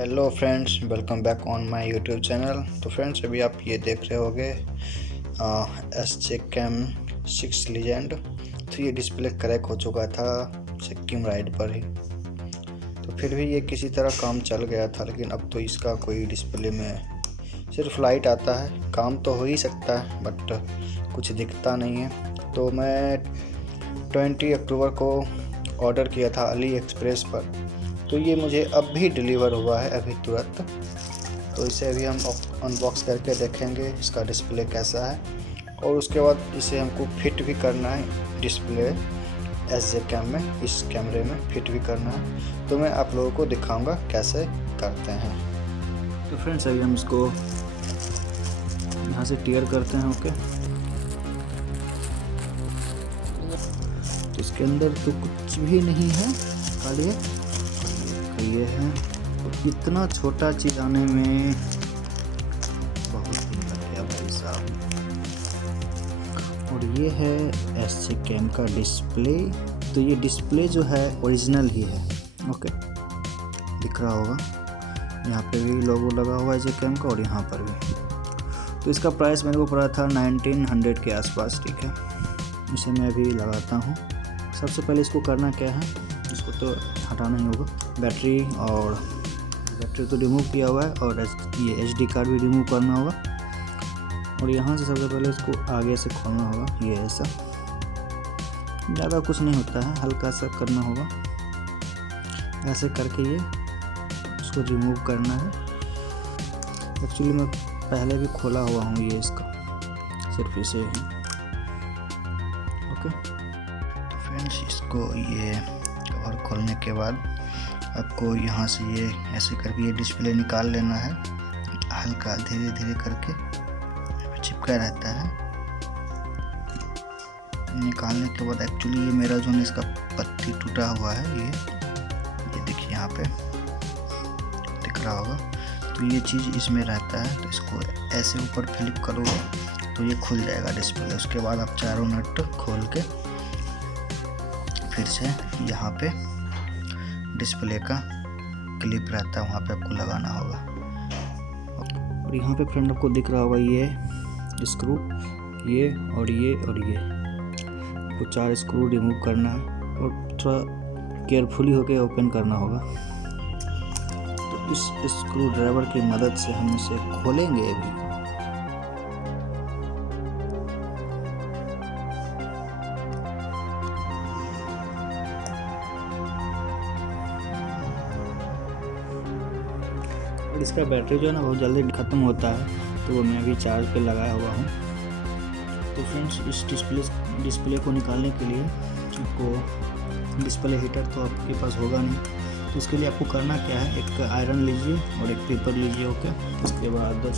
Hello friends, welcome back on my YouTube channel. तो friends, अभी आप ये देख रहे होगे SJcam 6 लीजेंड। तो ये डिस्प्ले क्रैक हो चुका था सिक्किम राइड पर ही। तो फिर भी ये किसी तरह काम चल गया था, लेकिन अब तो इसका कोई डिस्प्ले में सिर्फ लाइट आता है। काम तो हो ही सकता है बट कुछ दिखता नहीं है। तो मैं 20 अक्टूबर को ऑर्डर किया था अली एक्सप्रेस पर। तो ये मुझे अब भी डिलीवर हुआ है, अभी तुरंत। तो इसे अभी हम अनबॉक्स करके देखेंगे इसका डिस्प्ले कैसा है, और उसके बाद इसे हमको फिट भी करना है डिस्प्ले SJcam में, इस कैमरे में फिट भी करना है। तो मैं आप लोगों को दिखाऊंगा कैसे करते हैं। तो फ्रेंड्स, अभी हम इसको यहाँ से टीयर करते हैं। ओके, तो इसके अंदर तो कुछ भी नहीं है, खाली ये है। तो इतना छोटा चीज आने में बहुत दिन लग गया भाई साहब। और ये है SJcam का डिस्प्ले। तो ये डिस्प्ले जो है ओरिजिनल ही है। ओके, दिख रहा होगा, यहाँ पे भी लोगो लगा हुआ है SJcam का और यहाँ पर भी। तो इसका प्राइस मेरे को पड़ा था 1900 के आसपास। ठीक है, इसे मैं अभी लगाता हूँ। सबसे पहले इसको करना क्या है, इसको तो हटाना ही होगा। बैटरी तो रिमूव किया हुआ है, और ये SD कार्ड भी रिमूव करना होगा। और यहाँ से सबसे पहले इसको आगे से खोलना होगा। ये ऐसा ज़्यादा कुछ नहीं होता है, हल्का सा करना होगा। ऐसे करके ये इसको रिमूव करना है। एक्चुअली मैं पहले भी खोला हुआ हूँ ये इसका, सिर्फ इसे ही। ओके, तो फ्रेंड्स, इसको ये कवर खोलने के बाद आपको यहाँ से ये ऐसे करके ये डिस्प्ले निकाल लेना है। हल्का धीरे धीरे करके चिपका रहता है। निकालने के बाद एक्चुअली ये मेरा जो है इसका पत्ती टूटा हुआ है। ये देखिए, यहाँ पे दिख रहा होगा। तो ये चीज़ इसमें रहता है। तो इसको ऐसे ऊपर फ्लिप करोगे तो ये खुल जाएगा डिस्प्ले। उसके बाद आप चारों नट खोल के फिर से यहाँ पे डिस्प्ले का क्लिप रहता है, वहाँ पे आपको लगाना होगा। और यहाँ पे फ्रेंड आपको दिख रहा होगा ये स्क्रू, ये और ये और ये, आपको 4 स्क्रू रिमूव करना है और थोड़ा केयरफुली होके ओपन करना होगा। तो इस स्क्रू ड्राइवर की मदद से हम इसे खोलेंगे अभी। इसका बैटरी जो है ना बहुत जल्दी ख़त्म होता है, तो वो मैं अभी चार्ज पे लगाया हुआ हूँ। तो फ्रेंड्स, इस डिस्प्ले को निकालने के लिए आपको डिस्प्ले हीटर तो आपके पास होगा नहीं। तो इसके लिए आपको करना क्या है, एक आयरन लीजिए और एक पेपर लीजिए। ओके, उसके बाद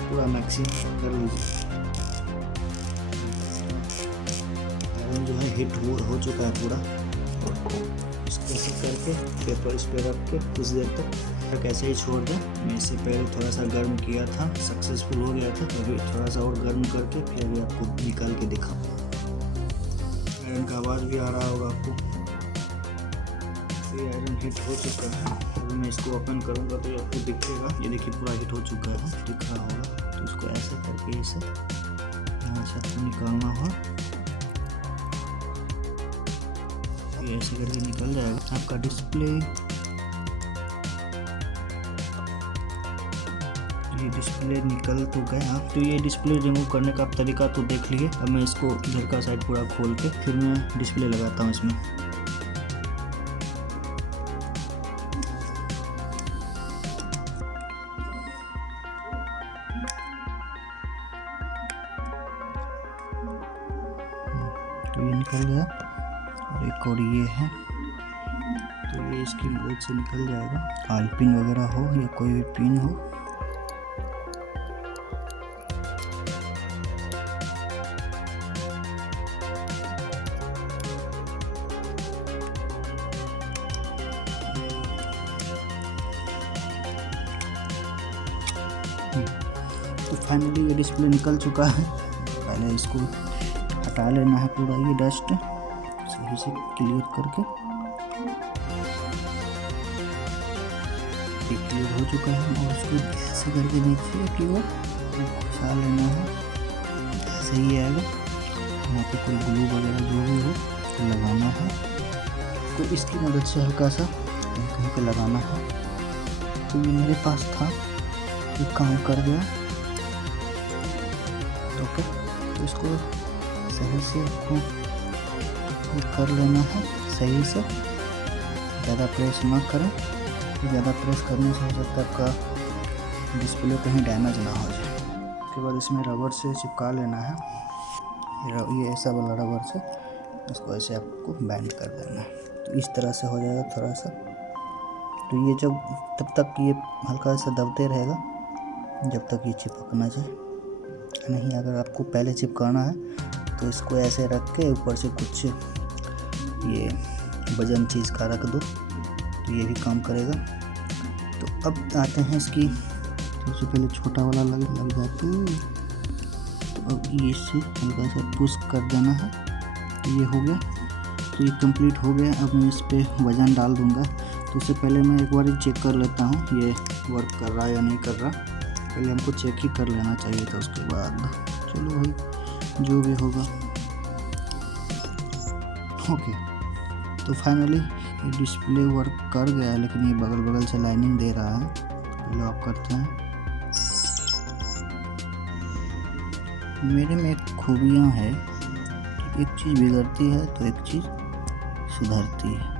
पूरा मैक्सिंग कर लीजिए। आयरन जो है हीट हो चुका है पूरा। इसको ऐसे करके पेपर इस पर रख के कुछ देर तक ऐसे ही छोड़ दें। मैं इससे पहले थोड़ा सा गर्म किया था, सक्सेसफुल हो गया था। तो अभी थोड़ा सा और गर्म करके फिर अभी आपको निकाल के दिखाऊं। आयरन का आवाज़ भी आ रहा होगा आपको। ये आयरन हीट हो चुका है। अभी मैं इसको ओपन करूँगा तो ये आपको दिखेगा। ये देखिए, पूरा हीट हो चुका है, दिख रहा होगा। तो इसको ऐसे करके इसे यहाँ से आपको निकालना होगा। ये ऐसे करके निकल जाएगा आपका डिस्प्ले। ये डिस्प्ले निकल तो गया। तो ये डिस्प्ले रिमूव करने का आप तरीका तो देख लिए। अब मैं इसको इधर का साइड पूरा खोल के फिर मैं डिस्प्ले लगाता हूँ इसमें। तो ये निकल गया, और एक और ये है। तो ये इसकी मदद से निकल जाएगा। आल पिन वगैरह हो या कोई भी पिन हो। तो फाइनली ये डिस्प्ले निकल चुका है। पहले इसको हटा लेना है पूरा ये डस्ट, सही से क्लियर करके। क्लियर हो चुका है और उसको ऐसे करके नीचे की ओर घुसा लेना है, ऐसे ही आएगा। यहाँ पे कोई ग्लू वगैरह जो भी हो तो लगाना है, तो इसकी मदद से हल्का सा कहीं पे लगाना है। तो ये मेरे पास था, ये काम कर गया। ओके, तो इसको सही से आपको कर लेना है, सही से, ज़्यादा प्रेस ना करें। ज़्यादा प्रेस करने से हो सकता है आपका डिस्प्ले कहीं डैमेज ना हो जाए। उसके बाद इसमें रबर से चिपका लेना है, ये ऐसा वाला रबर से इसको ऐसे आपको बैंड कर देना है। तो इस तरह से हो जाएगा थोड़ा सा। तो ये जब तब तक ये हल्का सा दबते रहेगा जब तक ये चिपक ना जाए। नहीं, अगर आपको पहले चिपकाना है तो इसको ऐसे रख के ऊपर से कुछ ये वजन चीज़ का रख दो, तो ये भी काम करेगा। तो अब आते हैं इसकी, सबसे पहले छोटा वाला लग जाता है। तो अब ये इससे हल्का सा पुश कर देना है, तो ये हो गया। तो ये कंप्लीट हो गया। अब मैं इस पर वज़न डाल दूंगा। तो उससे पहले मैं एक बार चेक कर लेता हूँ ये वर्क कर रहा है या नहीं कर रहा। पहले हमको चेक ही कर लेना चाहिए था, उसके बाद चलो भाई जो भी होगा। ओके, तो फाइनली ये डिस्प्ले वर्क कर गया है, लेकिन ये बगल से लाइनिंग दे रहा है। पहले ऑफ करते हैं। मेरे में एक खूबियाँ है, एक चीज़ बिगड़ती है तो एक चीज़ सुधरती है।